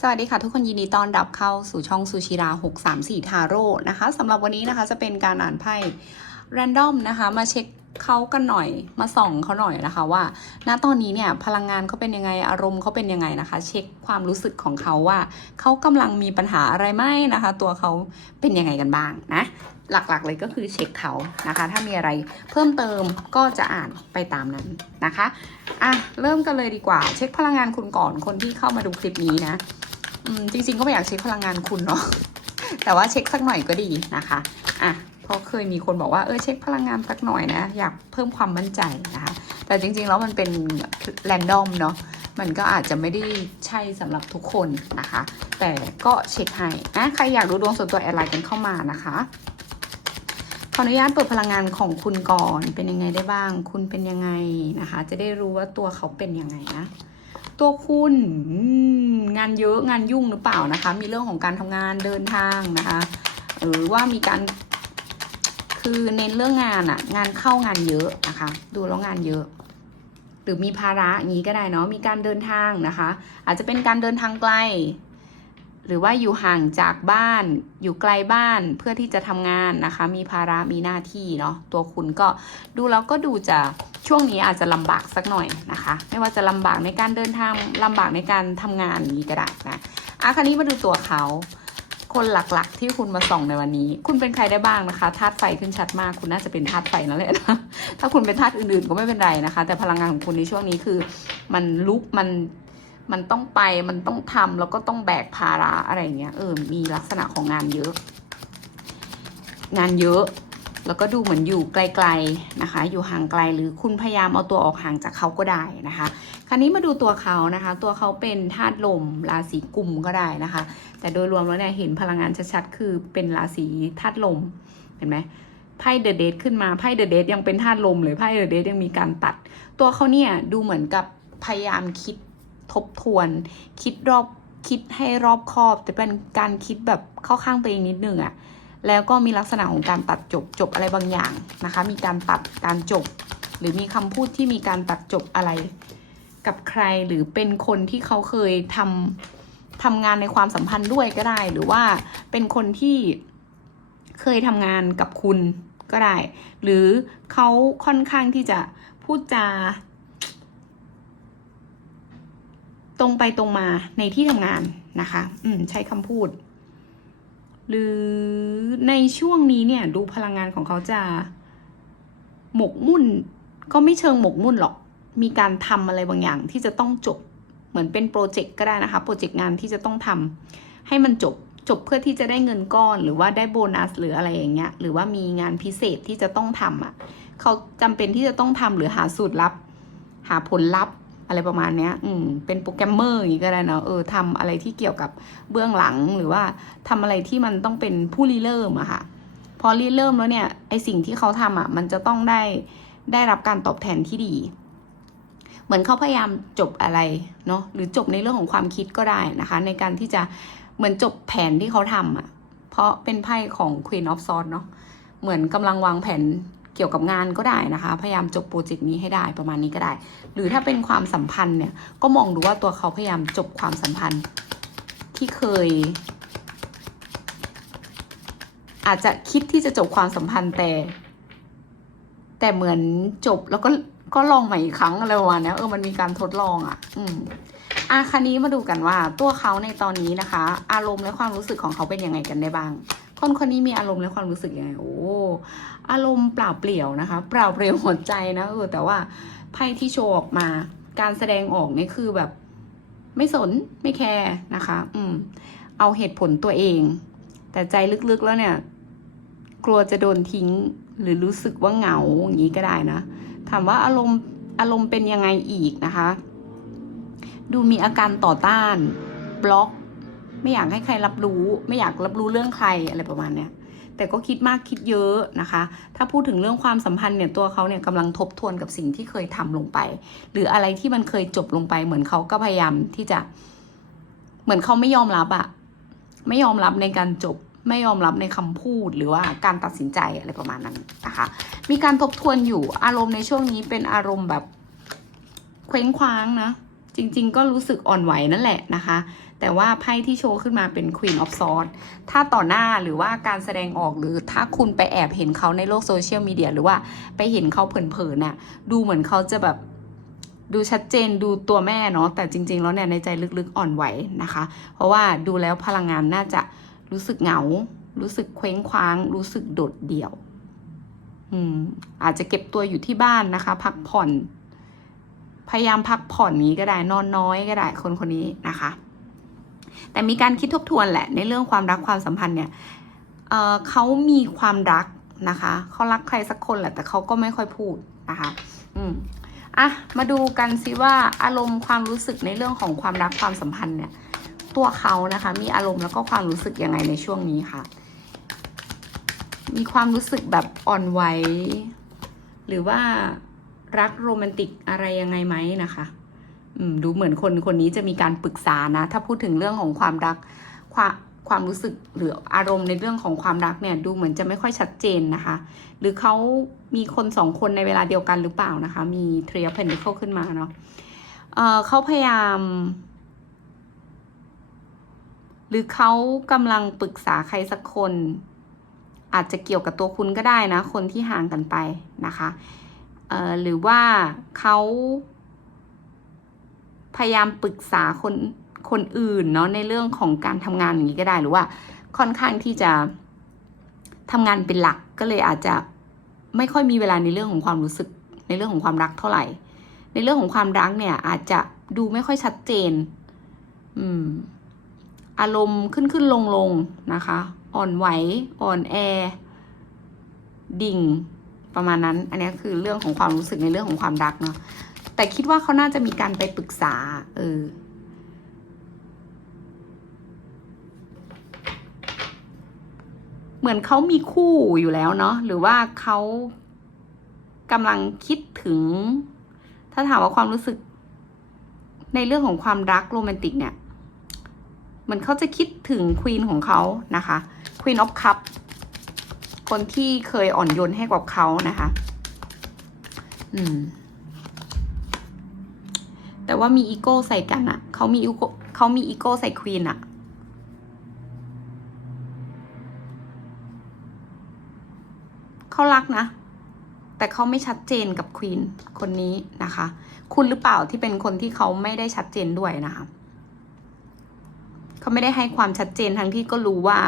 สวัสดีค่ะทุกคนยินดีต้อนรับเข้าสู่ช่องซูชิรา634 ทาโร่นะคะสำหรับวันนี้นะคะจะเป็นการอ่านไพ่แรนดอมนะคะมาเช็คเขากันหน่อยมาส่องเขาหน่อยนะคะว่า ณตอนนี้เนี่ยพลังงานเขาเป็นยังไงอารมณ์เขาเป็นยังไงนะคะ เช็คความรู้สึกของเขาว่าเขากำลังมีปัญหาอะไรไหมนะคะ ตัวเขาเป็นยังไงกันบ้างนะหลักๆเลยก็คือเช็คเขานะคะ ถ้ามีอะไรเพิ่มเติมก็จะอ่านไปตามนั้นนะคะอะเริ่มกันเลยดีกว่า เช็คพลังงานคุณก่อนคนที่เข้ามาดูคลิปนี้นะ จริง ๆ ก็ไม่อยากเช็คพลังงานคุณเนาะแต่ว่าเช็คสักหน่อยก็ดีนะคะอะเพราะเคยมีคนบอกว่าเออเช็คพลังงานสักหน่อยนะ อยากเพิ่มความมั่นใจนะคะ แต่จริง ๆ แล้วมันเป็นแรนดอมเนาะมันก็อาจจะไม่ได้ใช่สำหรับทุกคนนะคะ แต่ก็เช็คให้นะใครอยากดูดวงส่วนตัวแอดไลน์กันเข้ามานะคะขออนุญาตเปิดพลังงานของคุณก่อนเป็นยังไงได้บ้าง คุณเป็นยังไงนะคะ จะได้รู้ว่าตัวเขาเป็นยังไงนะ ตัวคุณงานเยอะงานยุ่งหรือเปล่านะคะ มีเรื่องของการทำงานเดินทางนะคะหรือว่ามีการคือเน้นเรื่องงานอะงานเข้างานเยอะนะคะ ดูแล้วงานเยอะ หรือมีภาระอย่างนี้ก็ได้เนาะมีการเดินทางนะคะ อาจจะเป็นการเดินทางไกล หรือว่าอยู่ห่างจากบ้าน อยู่ไกลบ้านเพื่อที่จะทำงานนะคะ มีภาระมีหน้าที่เนาะตัวคุณก็ดูแล้วก็ดูจะช่วงนี้อาจจะลำบากสักหน่อยนะคะ ไม่ว่าจะลำบากในการเดินทางลำบากในการทำงานนี้ก็ได้นะอะคราวนี้มาดูตัวเขาคนหลักๆ ที่คุณมาส่องในวันนี้ คุณเป็นใครได้บ้างนะคะธาตุไฟขึ้นชัดมาก คุณน่าจะเป็นธาตุไฟนั่นแหละนะถ้าคุณเป็นธาตุอื่นๆก็ไม่เป็นไรนะคะ แต่พลังงานของคุณในช่วงนี้คือ มันลุกมัน มันต้องไปมันต้องทำแล้วก็ต้องแบกภาระอะไรเงี้ยเออมีลักษณะของงานเยอะ งานเยอะ แล้วก็ดูเหมือนอยู่ไกลๆนะคะ อยู่ห่างไกลหรือคุณพยายามเอาตัวออกห่างจากเขาก็ได้นะคะ คราวนี้มาดูตัวเขานะคะ ตัวเขาเป็นธาตุลมราศีกุมก็ได้นะคะ แต่โดยรวมแล้วเนี่ยเห็นพลังงานชัดๆคือเป็นราศีธาตุลมเห็นไหมไพ่เดอะเดทขึ้นมาไพ่เดอะเดทยังเป็นธาตุลมเลยไพ่เดอะเดทยังมีการตัด ตัวเขาเนี่ยดูเหมือนกับพยายามคิด ทบทวน คิดรอบคิดให้รอบคอบแต่เป็นการคิดแบบเข้าข้างตัวเองนิดนึงอะแล้วก็มีลักษณะของการตัดจบจบอะไรบางอย่างนะคะ มีการตัดการจบ หรือมีคำพูดที่มีการตัดจบอะไร กับใครหรือเป็นคนที่เขาเคยทำทำงานในความสัมพันธ์ด้วยก็ได้ หรือว่าเป็นคนที่เคยทำงานกับคุณก็ได้ หรือเขาค่อนข้างที่จะพูดจา ตรงไปตรงมาในที่ทำงานนะคะ อืม ใช้คำพูด หรือในช่วงนี้เนี่ย ดูพลังงานของเขาจะ หมกมุ่น ก็ไม่เชิงหมกมุ่นหรอก มีการทำอะไรบางอย่างที่จะต้องจบ เหมือนเป็นโปรเจกต์ก็ได้นะคะ โปรเจกต์งานที่จะต้องทำให้มันจบจบเพื่อที่จะได้เงินก้อนหรือว่าได้โบนัสหรืออะไรอย่างเงี้ย หรือว่ามีงานพิเศษที่จะต้องทำอะ เขาจำเป็นที่จะต้องทำหรือหาสูตรลับ หาผลลัพธ์ อะไรประมาณเนี้ย อืม เป็นโปรแกรมเมอร์อย่างงี้ก็ได้เนาะ เออทำอะไรที่เกี่ยวกับเบื้องหลังหรือว่าทำอะไรที่มันต้องเป็นผู้ริเริ่มอะค่ะ พอริเริ่มแล้วเนี่ย ไอสิ่งที่เขาทำอะมันจะต้องได้ได้รับการตอบแทนที่ดี เหมือนเขาพยายามจบอะไรเนาะ หรือจบในเรื่องของความคิดก็ได้นะคะ ในการที่จะเหมือนจบแผนที่เขาทำอะเพราะเป็นไพ่ของ Queen of Swords เนาะ เหมือนกำลังวางแผน เกี่ยวกับงานก็ได้นะคะ พยายามจบโปรเจกต์นี้ให้ได้ประมาณนี้ก็ได้ หรือถ้าเป็นความสัมพันธ์เนี่ยก็มองดูว่าตัวเขาพยายามจบความสัมพันธ์ที่เคย อาจจะคิดที่จะจบความสัมพันธ์แต่ แต่เหมือนจบแล้วก็ก็ลองใหม่อีกครั้งอะไรประมาณนี้เออมันมีการทดลองอะ อืมอะคันนี้มาดูกันว่าตัวเขาในตอนนี้นะคะ อารมณ์และความรู้สึกของเขาเป็นยังไงกันได้บ้าง คนคนนี้มีอารมณ์และความรู้สึกยังไงโอ้อารมณ์เปล่าเปลี่ยวนะคะ เปล่าเปลี่ยวหัวใจนะเออแต่ว่าไพ่ที่โชว์ออกมาการแสดงออกนี่คือแบบ ไม่สนไม่แคร์นะคะ อืม เอาเหตุผลตัวเอง แต่ใจลึกๆแล้วเนี่ย กลัวจะโดนทิ้ง หรือรู้สึกว่าเหงาอย่างนี้ก็ได้นะถามว่าอารมณ์อารมณ์เป็นยังไงอีกนะคะ ดูมีอาการต่อต้าน บล็อก ไม่อยากให้ใครรับรู้ ไม่อยากรับรู้เรื่องใครอะไรประมาณเนี้ยแต่ก็คิดมากคิดเยอะนะคะ ถ้าพูดถึงเรื่องความสัมพันธ์เนี่ยตัวเขาเนี่ยกำลังทบทวนกับสิ่งที่เคยทำลงไป หรืออะไรที่มันเคยจบลงไป เหมือนเขาก็พยายามที่จะ เหมือนเขาไม่ยอมรับอะไม่ยอมรับในการจบ ไม่ยอมรับในคำพูดหรือว่าการตัดสินใจอะไรประมาณนั้นนะคะ มีการทบทวนอยู่อารมณ์ในช่วงนี้เป็นอารมณ์แบบเคว้งคว้างนะ จริง ๆ ก็รู้สึกอ่อนไหวนั่นแหละนะคะ แต่ว่าไพ่ที่โชว์ขึ้นมาเป็น Queen of Swords ถ้าต่อหน้าหรือว่าการแสดงออกหรือถ้าคุณไปแอบเห็นเขาในโลกโซเชียลมีเดียหรือว่าไปเห็นเขาเผลอๆน่ะดูเหมือนเขาจะแบบดูชัดเจนดูตัวแม่เนาะแต่จริง ๆ แล้วเนี่ยในใจลึกๆอ่อนไหวนะคะ เพราะว่าดูแล้วพลังงานน่าจะรู้สึกเหงา รู้สึกเคว้งคว้าง รู้สึกโดดเดี่ยว อืม อาจจะเก็บตัวอยู่ที่บ้านนะคะ พักผ่อน พยายามพักผ่อนนี้ก็ได้นอนน้อยก็ได้คนคนนี้นะคะ แต่มีการคิดทบทวนแหละในเรื่องความรักความสัมพันธ์เนี่ยเเขามีความรักนะคะเขารักใครสักคนแหละแต่เขาก็ไม่ค่อยพูดนะคะอืมอะมาดูกันสิว่าอารมณ์ความรู้สึกในเรื่องของความรักความสัมพันธ์เนี่ย ตัวเขานะคะมีอารมณ์แล้วก็ความรู้สึกยังไงในช่วงนี้ค่ะ มีความรู้สึกแบบอ่อนไหวหรือว่ารักโรแมนติกอะไรยังไงไหมนะคะ ดูเหมือนคนคนนี้จะมีการปรึกษานะ ถ้าพูดถึงเรื่องของความรัก ความความรู้สึกหรืออารมณ์ในเรื่องของความรักเนี่ย ดูเหมือนจะไม่ค่อยชัดเจนนะคะ หรือเขามีคนสองคนในเวลาเดียวกันหรือเปล่านะคะ มีเทรียเพนดิเคิลขึ้นมาเนาะเเขาพยายาม หรือเขากำลังปรึกษาใครสักคน อาจจะเกี่ยวกับตัวคุณก็ได้นะ คนที่ห่างกันไปนะคะหรือว่าเขา พยายามปรึกษาคนคนอื่นเนาะในเรื่องของการทำงานอย่างนี้ก็ได้หรือว่าค่อนข้างที่จะทำงานเป็นหลักก็เลยอาจจะไม่ค่อยมีเวลาในเรื่องของความรู้สึกในเรื่องของความรักเท่าไหร่ ในเรื่องของความรักเนี่ยอาจจะดูไม่ค่อยชัดเจน อืม อารมณ์ขึ้นขึ้นลงลงนะคะ อ่อนไหว อ่อนแอ ดิ่ง ประมาณนั้น อันนี้คือเรื่องของความรู้สึกในเรื่องของความรักเนาะ แต่คิดว่าเขาน่าจะมีการไปปรึกษา เออ เหมือนเขามีคู่อยู่แล้วเนาะหรือว่าเขากำลังคิดถึง ถ้าถามว่าความรู้สึก ในเรื่องของความรักโรแมนติกเนี่ยเหมือนเขาจะคิดถึงควีนของเขานะคะ Queen of Cup คนที่เคยอ่อนโยนให้กับเขานะคะ อืม แต่ว่ามีอีโก้ใส่กันอะเขามีอีโก้เขามีอีโก้ใส่ควีนอะเขารักนะ แต่เขาไม่ชัดเจนกับควีนคนนี้นะคะ คุณหรือเปล่าที่เป็นคนที่เขาไม่ได้ชัดเจนด้วยนะคะเขาไม่ได้ให้ความชัดเจนทั้งที่ก็รู้ว่า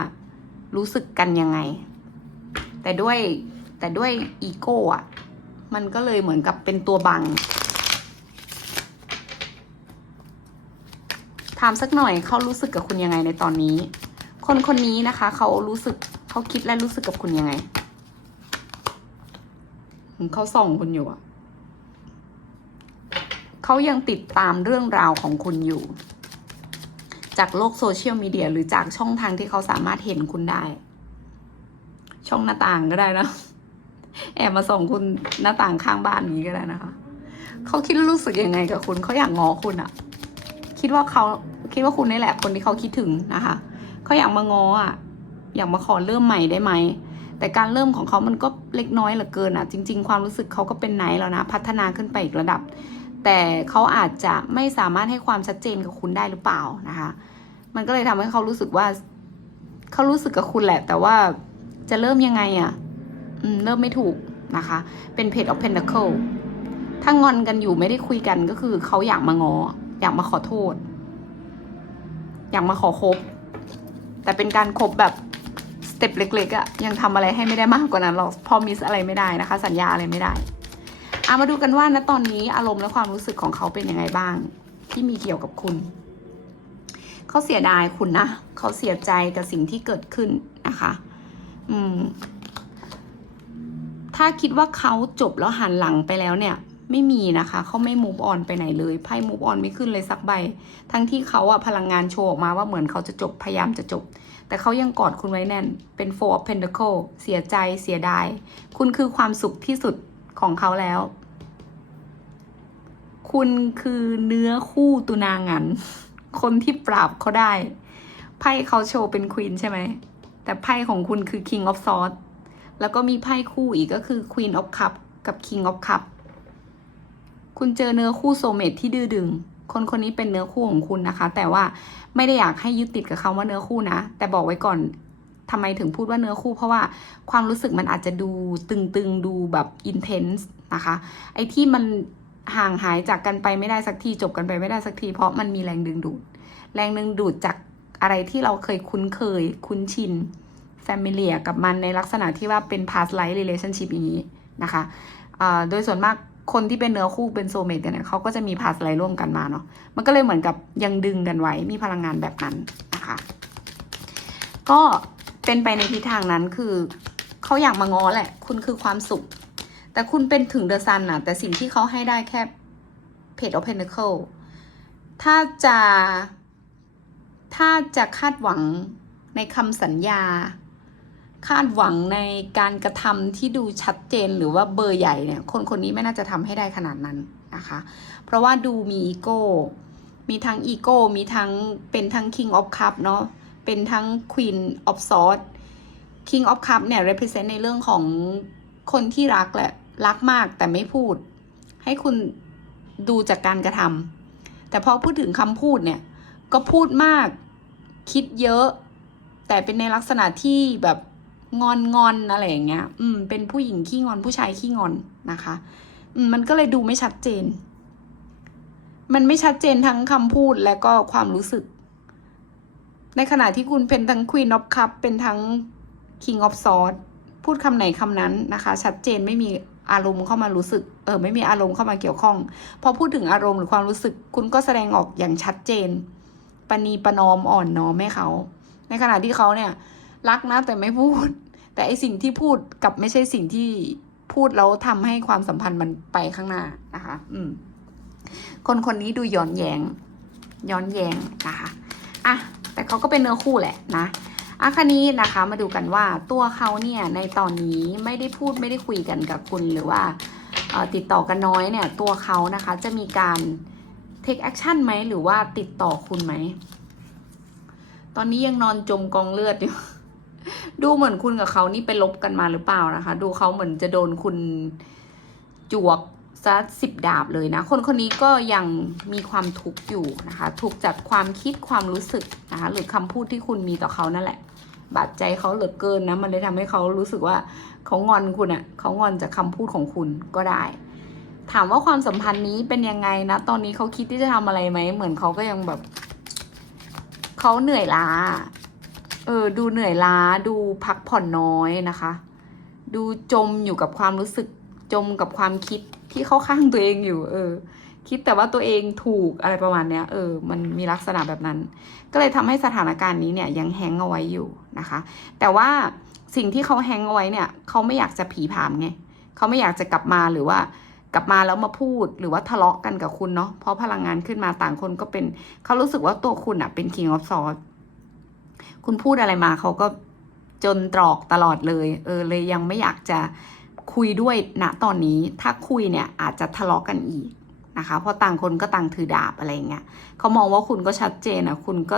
รู้สึกกันยังไง แต่ด้วยแต่ด้วยอีโก้อะมันก็เลยเหมือนกับเป็นตัวบัง ถามสักหน่อยเขารู้สึกกับคุณยังไงในตอนนี้ คนคนนี้นะคะเขารู้สึกเขาคิดและรู้สึกกับคุณยังไงเขาส่องคุณอยู่อะเขายังติดตามเรื่องราวของคุณอยู่ จากโลกโซเชียลมีเดียหรือจากช่องทางที่เขาสามารถเห็นคุณได้ ช่องหน้าต่างก็ได้นะ แอบมาส่องคุณหน้าต่างข้างบ้านนี้ก็ได้นะคะ เขาคิดและรู้สึกยังไงกับคุณ เขาอยากง้อคุณอะ คิดว่าเขาคิดว่าคุณนี่แหละคนที่เขาคิดถึงนะคะเขาอยากมาง้ออะอยากมาขอเริ่มใหม่ได้ไหมแต่การเริ่มของเขามันก็เล็กน้อยเหลือเกินอะ จริง ๆ ความรู้สึกเขาก็เป็นไหนแล้วนะ พัฒนาขึ้นไปอีกระดับ แต่เขาอาจจะไม่สามารถให้ความชัดเจนกับคุณได้หรือเปล่านะคะ มันก็เลยทำให้เขารู้สึกว่าเขารู้สึกกับคุณแหละ แต่ว่าจะเริ่มยังไงอะอืมเริ่มไม่ถูกนะคะ เป็น Page of Pentacle ถ้างอนกันอยู่ไม่ได้คุยกันก็คือเขาอยากมางอ อยากมาขอโทษ อยากมาขอคบ แต่เป็นการคบแบบสเต็ปเล็กๆอะยังทำอะไรให้ไม่ได้มากกว่านั้นหรอกพอมิสอะไรไม่ได้นะคะ สัญญาอะไรไม่ได้อามาดูกันว่าณตอนนี้อารมณ์และความรู้สึกของเขาเป็นยังไงบ้าง ที่มีเกี่ยวกับคุณ เขาเสียดายคุณนะเขาเสียใจกับสิ่งที่เกิดขึ้นนะคะ อืม ถ้าคิดว่าเขาจบแล้วหันหลังไปแล้วเนี่ย ไม่มีนะคะเขาไม่ move on ไปไหนเลยไพ่ move on ไม่ขึ้นเลยสักใบ ทั้งที่เขาอะพลังงานโชว์ออกมาว่าเหมือนเขาจะจบพยายามจะจบ แต่เขายังกอดคุณไว้แน่นเป็น four of pentacle เสียใจเสียดาย คุณคือความสุขที่สุดของเขาแล้ว คุณคือเนื้อคู่ตุนางัน คนที่ปราบเขาได้ ไพ่เขาโชว์เป็นควีนใช่ไหม แต่ไพ่ของคุณคือ king of swords แล้วก็มีไพ่คู่อีกก็คือ queen of cup กับ king of cup คุณเจอเนื้อคู่โซเมตที่ดื้อดึง คนคนนี้เป็นเนื้อคู่ของคุณนะคะ แต่ว่าไม่ได้อยากให้ยึดติดกับคำว่าเนื้อคู่นะ แต่บอกไว้ก่อนทำไมถึงพูดว่าเนื้อคู่ เพราะว่าความรู้สึกมันอาจจะดูตึงๆ ดูแบบอินเทนส์นะคะ ไอ้ที่มันห่างหายจากกันไปไม่ได้สักทีจบกันไปไม่ได้สักที เพราะมันมีแรงดึงดูด แรงดึงดูดจากอะไรที่เราเคยคุ้นเคย คุ้นชินแฟมิเลียกับมันในลักษณะที่ว่าเป็น past life relationship อย่างนี้นะคะ โดยส่วนมาก คนที่เป็นเนื้อคู่เป็นโซเมตกันเนี่ยเขาก็จะมี past life ร่วมกันมาเนาะมันก็เลยเหมือนกับยังดึงกันไว้มีพลังงานแบบนั้นนะคะ ก็เป็นไปในทิศทางนั้นคือเขาอยากมาง้อแหละ คุณคือความสุข แต่คุณเป็นถึงเดอะซันอะแต่สิ่งที่เขาให้ได้แค่เพจออฟเพนเคิลถ้าจะถ้าจะคาดหวังในคำสัญญา คาดหวังในการกระทำที่ดูชัดเจนหรือว่าเบอร์ใหญ่เนี่ยคนคนนี้ไม่น่าจะทำให้ได้ขนาดนั้นนะคะ เพราะว่าดูมีอีโก้ มีทั้งอีโก้ มีทั้งเป็นทั้ง King of Cup เนาะเป็นทั้ง Queen of Swords King of Cup เนี่ย represent ในเรื่องของคนที่รักแหละรักมากแต่ไม่พูด ให้คุณดูจากการกระทำแต่พอพูดถึงคำพูดเนี่ย ก็พูดมากคิดเยอะ แต่เป็นในลักษณะที่แบบ งอนงอนอะไรอย่างเงี้ย อืม เป็นผู้หญิงขี้งอนผู้ชายขี้งอนนะคะ อืม มันก็เลยดูไม่ชัดเจน มันไม่ชัดเจนทั้งคำพูดและก็ความรู้สึก ในขณะที่คุณเป็นทั้ง Queen of Cup เป็นทั้ง King of Swords พูดคำไหนคำนั้นนะคะ ชัดเจนไม่มีอารมณ์เข้ามารู้สึก เออ ไม่มีอารมณ์เข้ามาเกี่ยวข้อง พอพูดถึงอารมณ์หรือความรู้สึก คุณก็แสดงออกอย่างชัดเจนปณีประนอมอ่อนน้อมให้เขา ในขณะที่เขาเนี่ย รักนะแต่ไม่พูด แต่ไอสิ่งที่พูดกับไม่ใช่สิ่งที่พูดแล้วทำให้ความสัมพันธ์มันไปข้างหน้านะคะ อืม คนคนนี้ดูย้อนแยงย้อนแยงนะคะอะแต่เขาก็เป็นเนื้อคู่แหละนะอะคันนี้นะคะมาดูกันว่าตัวเขาเนี่ยในตอนนี้ไม่ได้พูดไม่ได้คุยกันกับคุณหรือว่าติดต่อกันน้อยเนี่ย ตัวเขานะคะจะมีการ take action ไหมหรือว่าติดต่อคุณไหม ตอนนี้ยังนอนจมกองเลือดอยู่ ดูเหมือนคุณกับเขานี่ไปลบกันมาหรือเปล่านะคะ ดูเขาเหมือนจะโดนคุณจวกซะสิบดาบเลยนะ คนคนนี้ก็ยังมีความทุกข์อยู่นะคะ ทุกจากความคิดความรู้สึกนะคะหรือคำพูดที่คุณมีต่อเขานั่นแหละ บาดใจเขาเหลือเกินนะ มันเลยทำให้เขารู้สึกว่าเขางอนคุณอะ่ะเขางอนจากคำพูดของคุณก็ได้ ถามว่าความสัมพันธ์นี้เป็นยังไงนะ ตอนนี้เขาคิดที่จะทำอะไรไหม เหมือนเขาก็ยังแบบเขาเหนื่อยล้า เออ ดูเหนื่อยล้า ดูพักผ่อนน้อยนะคะ ดูจมอยู่กับความรู้สึก จมกับความคิดที่เข้าข้างตัวเองอยู่ เออ คิดแต่ว่าตัวเองถูกอะไรประมาณเนี้ย เออ มันมีลักษณะแบบนั้น ก็เลยทำให้สถานการณ์นี้เนี่ยยังแฮงเอาไว้อยู่นะคะ แต่ว่าสิ่งที่เขาแฮงเอาไว้เนี่ยเขาไม่อยากจะผีผามไงเขาไม่อยากจะกลับมาหรือว่ากลับมาแล้วมาพูดหรือว่าทะเลาะกันกับคุณเนาะเพราะพลังงานขึ้นมาต่างคนก็เป็นเขารู้สึกว่าตัวคุณอะเป็น King of Swords คุณพูดอะไรมาเขาก็จนตรอกตลอดเลย เออเลยยังไม่อยากจะคุยด้วยณตอนนี้ถ้าคุยเนี่ยอาจจะทะเลาะกันอีกนะคะ เพราะต่างคนก็ต่างถือดาบอะไรเงี้ยเขามองว่าคุณก็ชัดเจนอะคุณก็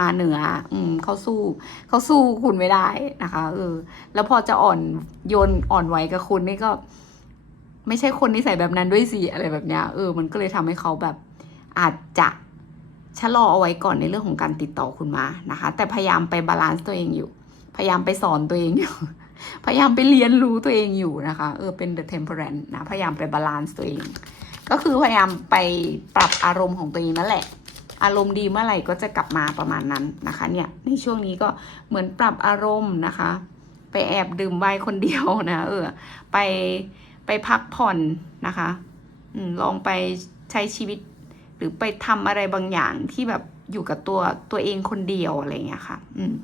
มาเหนือ อืมเขาสู้เขาสู้คุณไม่ได้นะคะ เออ แล้วพอจะอ่อนโยนอ่อนไหวกับคุณนี่ก็ ไม่ใช่คนนิสัยแบบนั้นด้วยสิอะไรแบบเนี้ย เออ มันก็เลยทำให้เขาแบบ อาจจะ ชะลอเอาไว้ก่อนในเรื่องของการติดต่อคุณมานะคะ แต่พยายามไปบาลานซ์ตัวเองอยู่ พยายามไปสอนตัวเองอยู่ พยายามไปเรียนรู้ตัวเองอยู่นะคะ เออเป็น the temperance นะ พยายามไปบาลานซ์ตัวเอง ก็คือพยายามไปปรับอารมณ์ของตัวเองนั่นแหละ อารมณ์ดีเมื่อไหร่ก็จะกลับมาประมาณนั้นนะคะ เนี่ยในช่วงนี้ก็เหมือนปรับอารมณ์นะคะ ไปแอบดื่มไวน์คนเดียวนะเออ ไปไปพักผ่อนนะคะ อืมลองไปใช้ชีวิต หรือไปทำอะไรบางอย่างที่แบบอยู่กับตัวตัวเองคนเดียวอะไรเงี้ยค่ะ อืม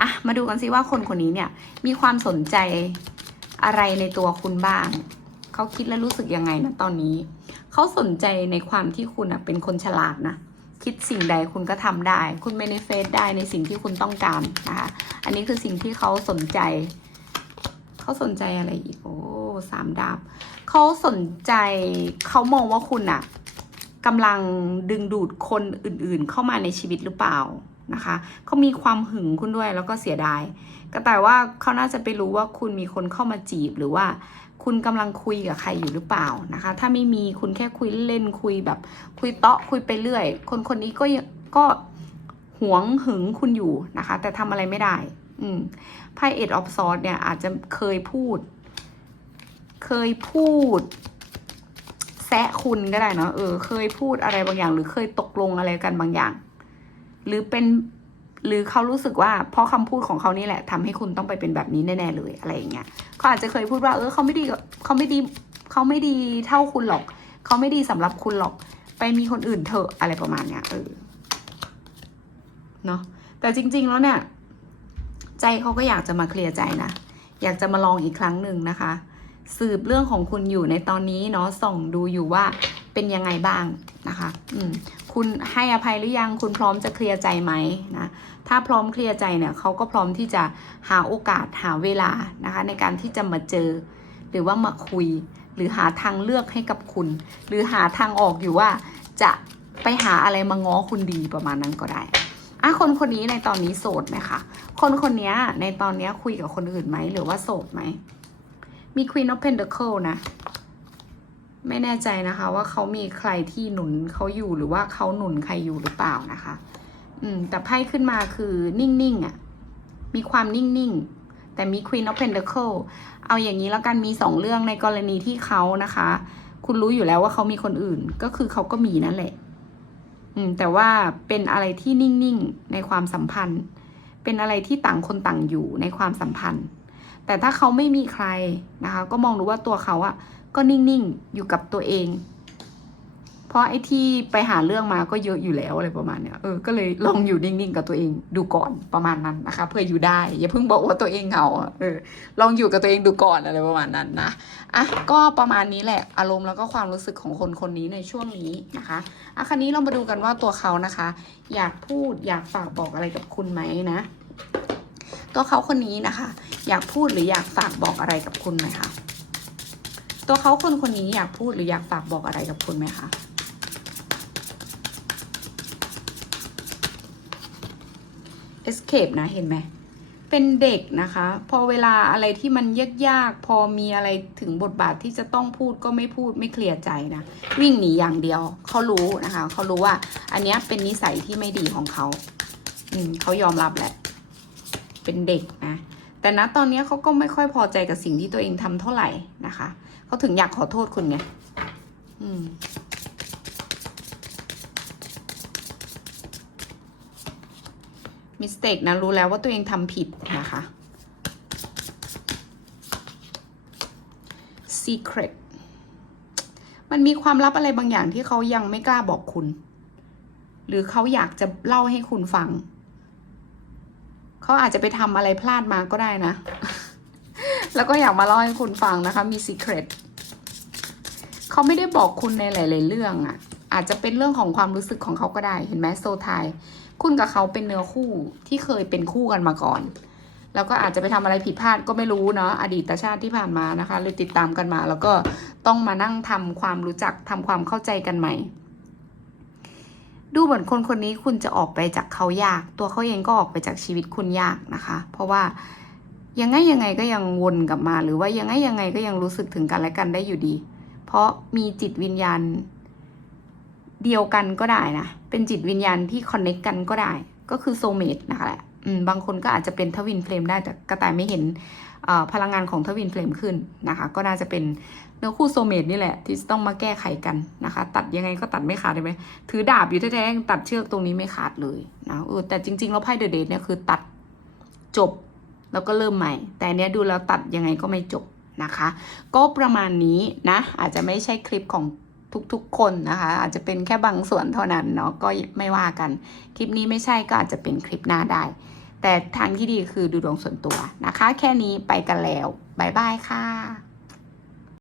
อะมาดูกันซิว่าคนคนนี้เนี่ย มีความสนใจอะไรในตัวคุณบ้าง เขาคิดและรู้สึกยังไงนะตอนนี้ เขาสนใจในความที่คุณอะเป็นคนฉลาดนะคิดสิ่งใดคุณก็ทำได้ คุณเมนิเฟสได้ในสิ่งที่คุณต้องการนะคะ อันนี้คือสิ่งที่เขาสนใจ เขาสนใจอะไรอีก โอ้สามดาบ เขาสนใจ เขามองว่าคุณอะ กำลังดึงดูดคนอื่นๆ เข้ามาในชีวิตหรือเปล่านะคะเขามีความหึงคุณด้วยแล้วก็เสียดายก็แต่ว่าเขาน่าจะไปรู้ว่าคุณมีคนเข้ามาจีบหรือว่าคุณกำลังคุยกับใครอยู่หรือเปล่านะคะ ถ้าไม่มีคุณแค่คุยเล่นคุยแบบ คุยเตาะคุยไปเรื่อย คนคนนี้ก็ยังก็หวงหึงคุณอยู่นะคะ แต่ทำอะไรไม่ได้ อืมไพ่เอ็ดออฟซอร์เนี่ยอาจจะเคยพูด เคยพูด แซะคุณก็ได้เนาะเออ เคยพูดอะไรบางอย่าง หรือเคยตกลงอะไรกันบางอย่าง หรือเป็น หรือเขารู้สึกว่าเพราะคำพูดของเขานี่แหละทำให้คุณต้องไปเป็นแบบนี้แน่ๆเลยอะไรอย่างเงี้ยเขาอาจจะเคยพูดว่า เออเขาไม่ดีเขาไม่ดีเขาไม่ดีเท่าคุณหรอกเขาไม่ดีสำหรับคุณหรอก ไปมีคนอื่นเถอะอะไรประมาณเนี้ยเออเนาะแต่จริง ๆแล้วเนี่ย ใจเขาก็อยากจะมาเคลียร์ใจนะอยากจะมาลองอีกครั้งหนึ่งนะคะ สืบเรื่องของคุณอยู่ในตอนนี้เนาะส่องดูอยู่ว่าเป็นยังไงบ้างนะคะอืมคุณให้อภัยหรือยังคุณพร้อมจะเคลียร์ใจไหมนะถ้าพร้อมเคลียร์ใจเนี่ยเขาก็พร้อมที่จะหาโอกาสหาเวลานะคะในการที่จะมาเจอ หรือว่ามาคุย หรือหาทางเลือกให้กับคุณ หรือหาทางออกอยู่ว่าจะไปหาอะไรมาง้อคุณดีประมาณนั้นก็ได้อะคนคนนี้ในตอนนี้โสดไหมคะ คนคนนี้ในตอนนี้คุยกับคนอื่นไหมหรือว่าโสดไหม มี Queen of Pentacle นะ ไม่แน่ใจนะคะ ว่าเขามีใครที่หนุนเขาอยู่หรือว่าเขาหนุนใครอยู่หรือเปล่านะคะ อืม แต่ไพ่ขึ้นมาคือนิ่งๆอะ่ะ มีความนิ่งๆ แต่มี Queen of Pentacle เอาอย่างนี้แล้วกันมีสองเรื่องในกรณีที่เขานะคะ คุณรู้อยู่แล้วว่าเขามีคนอื่น ก็คือเขาก็มีนั่นแหละ อืม แต่ว่าเป็นอะไรที่นิ่งๆ ในความสัมพันธ์ เป็นอะไรที่ต่างคนต่างอยู่ในความสัมพันธ์ แต่ถ้าเขาไม่มีใครนะคะ ก็มองดูว่าตัวเขาอะก็นิ่งๆอยู่กับตัวเอง เพราะไอ้ที่ไปหาเรื่องมาก็เยอะอยู่แล้วอะไรประมาณเนี้ยเออก็เลยลองอยู่นิ่งๆกับตัวเองดูก่อนประมาณนั้นนะคะ เพื่ออยู่ได้ อย่าเพิ่งบอกว่าตัวเองเหงาเออลองอยู่กับตัวเองดูก่อนอะไรประมาณนั้นนะอะก็ประมาณนี้แหละอารมณ์แล้วก็ความรู้สึกของคนคนนี้ในช่วงนี้นะคะอะคันนี้เรามาดูกันว่าตัวเขานะคะ อยากพูดอยากฝากบอกอะไรกับคุณไหมนะ ตัวเขาคนนี้นะคะ อยากพูดหรืออยากฝากบอกอะไรกับคุณไหมคะตัวเขาคนคนนี้อยากพูดหรืออยากฝากบอกอะไรกับคุณไหมคะ escape นะเห็นไหมเป็นเด็กนะคะ พอเวลาอะไรที่มันยากๆพอมีอะไรถึงบทบาทที่จะต้องพูดก็ไม่พูดไม่เคลียร์ใจนะ วิ่งหนีอย่างเดียวเขารู้นะคะ เขารู้ว่า อันนี้เป็นนิสัยที่ไม่ดีของเขาอืมเขายอมรับแหละ เป็นเด็กนะ แต่ณตอนนี้เขาก็ไม่ค่อยพอใจกับสิ่งที่ตัวเองทำเท่าไหร่นะคะ เขาถึงอยากขอโทษคุณไงอืมมิสเ e กนะ รู้แล้วว่าตัวเองทำผิดนะคะ secret มันมีความลับอะไรบางอย่างที่เขายังไม่กล้าบอกคุณ หรือเขาอยากจะเล่าให้คุณฟัง เขาอาจจะไปทำอะไรพลาดมาก็ได้นะ แล้วก็อยากมาเล่าให้คุณฟังนะคะ มี secret เขาไม่ได้บอกคุณในหลาย ๆ เรื่องอะ่ะ อาจจะเป็นเรื่องของความรู้สึกของเขาก็ได้ เห็นไหมโซไทย คุณกับเขาเป็นเนื้อคู่ที่เคยเป็นคู่กันมาก่อน แล้วก็อาจจะไปทำอะไรผิดพลาดก็ไม่รู้เนาะ อดีตชาติที่ผ่านมานะคะเลยติดตามกันมา แล้วก็ต้องมานั่งทำความรู้จักทำความเข้าใจกันใหม่ ดูเหมือนคนคนนี้คุณจะออกไปจากเขายาก ตัวเขาเองก็ออกไปจากชีวิตคุณยากนะคะ เพราะว่ายังไงยังไงก็ยังวนกลับมา หรือว่ายังไงยังไงก็ยังรู้สึกถึงกันและกันได้อยู่ดี เพราะมีจิตวิญญาณเดียวกันก็ได้นะ เป็นจิตวิญญาณที่คอนเน็กกันก็ได้ ก็คือโซเมตนะคะแหละ บางคนก็อาจจะเป็นทวินเฟลมได้แต่กระต่ายไม่เห็นพลังงานของทวินเฟลมขึ้นนะคะ ก็น่าจะเป็นเนื้อคู่โซเมตนี่แหละ ที่ต้องมาแก้ไขกันนะคะ ตัดยังไงก็ตัดไม่ขาดเลยไหมถือดาบอยู่แท้ๆตัดเชือกตรงนี้ไม่ขาดเลยนะเออแต่จริงๆแล้วไพ่เดอะเดทเนี่ยคือตัดจบแล้วก็เริ่มใหม่ แต่เนี้ยดูแล้วตัดยังไงก็ไม่จบนะคะ ก็ประมาณนี้นะอาจจะไม่ใช่คลิปของ ทุกๆคนนะคะ อาจจะเป็นแค่บางส่วนเท่านั้นเนาะก็ไม่ว่ากัน คลิปนี้ไม่ใช่ก็อาจจะเป็นคลิปหน้าได้ แต่ทางที่ดีคือดูดวงส่วนตัวนะคะ แค่นี้ไปกันแล้วบายบายค่ะ